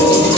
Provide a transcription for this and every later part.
Oh,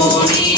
Holy